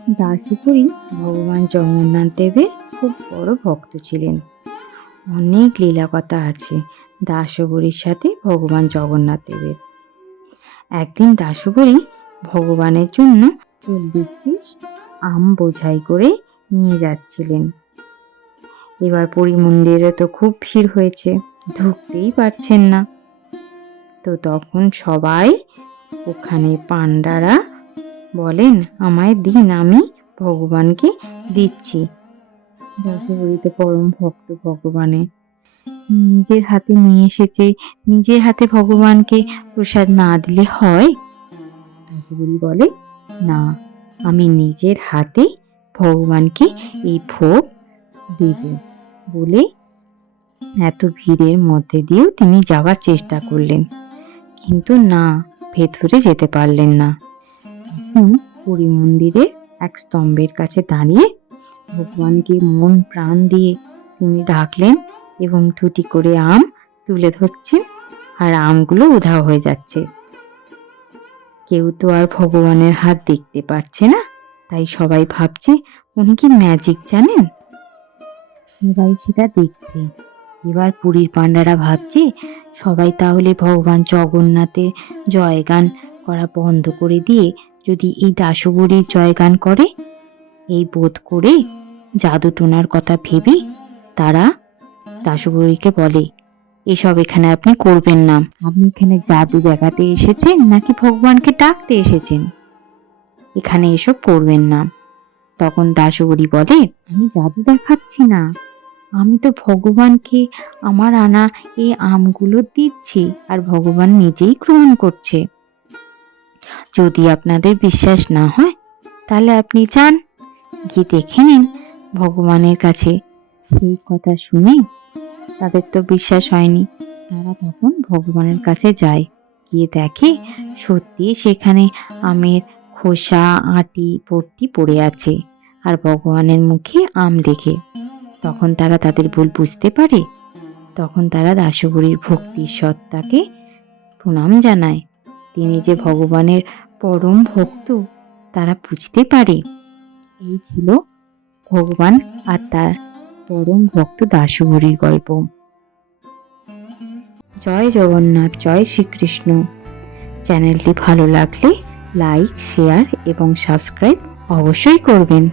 দাসপুরী ভগবান জগন্নাথ দেবের খুব বড় ভক্ত ছিলেন। অনেক লীলা কথা আছে দাসবরীর সাথে ভগবান জগন্নাথ দেবের। একদিন দাসবরী ভগবানের জন্য 40 পিস আম বোঝাই করে নিয়ে যাচ্ছিলেন। এবার পুরী মন্দিরে তো খুব ভিড় হয়েছে, ঢুকতেই পারছেন না। তো তখন সবাই ওখানে পান্ডারা বলেন, আমায় দিন, আমি ভগবানকে দিচ্ছি। দাসবরী তো পরম ভক্ত ভগবানের, নিজের হাতে নিয়ে এসেছে, নিজের হাতে ভগবানকে প্রসাদ না দিলে হয়? দাসবরী বলে, না, আমি নিজের হাতে ভগবানকে এই ভোগ দেব বলে এত ভিড়ের মধ্যে দিয়েও তিনি যাওয়ার চেষ্টা করলেন, কিন্তু না, ভেতরে যেতে পারলেন না। তখন পুরী মন্দিরের এক স্তম্ভের কাছে দাঁড়িয়ে ভগবানকে মন প্রাণ দিয়ে তিনি ডাকলেন এবং 2টি করে আম তুলে ধরছেন, আর আমগুলো উধাও হয়ে যাচ্ছে। কেউ তো আর ভগবানের হাত দেখতে পাচ্ছে না, তাই সবাই ভাবছে উনি কি ম্যাজিক জানেন। সবাই সেটা দেখছে। এবার পুরীর পান্ডারা ভাবছে সবাই তাহলে ভগবান জগন্নাথের জয়গান করা বন্ধ করে দিয়ে যদি এই দাসবরীর জয়গান করে, এই বোধ করে জাদু টোনার কথা ভেবে তারা দাসবরীকে বলে, এসব এখানে আপনি করবেন না, আপনি এখানে জাদু দেখাতে এসেছেন নাকি ভগবানকে ডাকতে এসেছেন? এখানে এসব করবেন না। তখন দাসবরী বলে, আমি জাদু দেখাচ্ছি না, আমি তো ভগবানকে আমার আনা এই আমগুলো দিচ্ছি আর ভগবান নিজেই গ্রহণ করছে। যদি আপনাদের বিশ্বাস না হয় তাহলে আপনি যান, গিয়ে দেখে নিন ভগবানের কাছে। সেই কথা শুনে তাদের তো বিশ্বাস হয়নি। তারা তখন ভগবানের কাছে যায়, গিয়ে দেখে সত্যি সেখানে আমের খোসা আটি ভর্তি পড়ে আছে আর ভগবানের মুখে আম দেখে তখন তারা তাদের ভুল বুঝতে পারে। তখন তারা দাসবরীর ভক্তির সত্তাকে প্রণাম জানায়। তিনি যে ভগবানের পরম ভক্ত তারা বুঝতে পারে। এই ছিল ভগবান আর তার পরম ভক্ত দাসবরীর গল্প। জয় জগন্নাথ, জয় শ্রীকৃষ্ণ। চ্যানেলটি ভালো লাগলে লাইক, শেয়ার এবং সাবস্ক্রাইব অবশ্যই করবেন।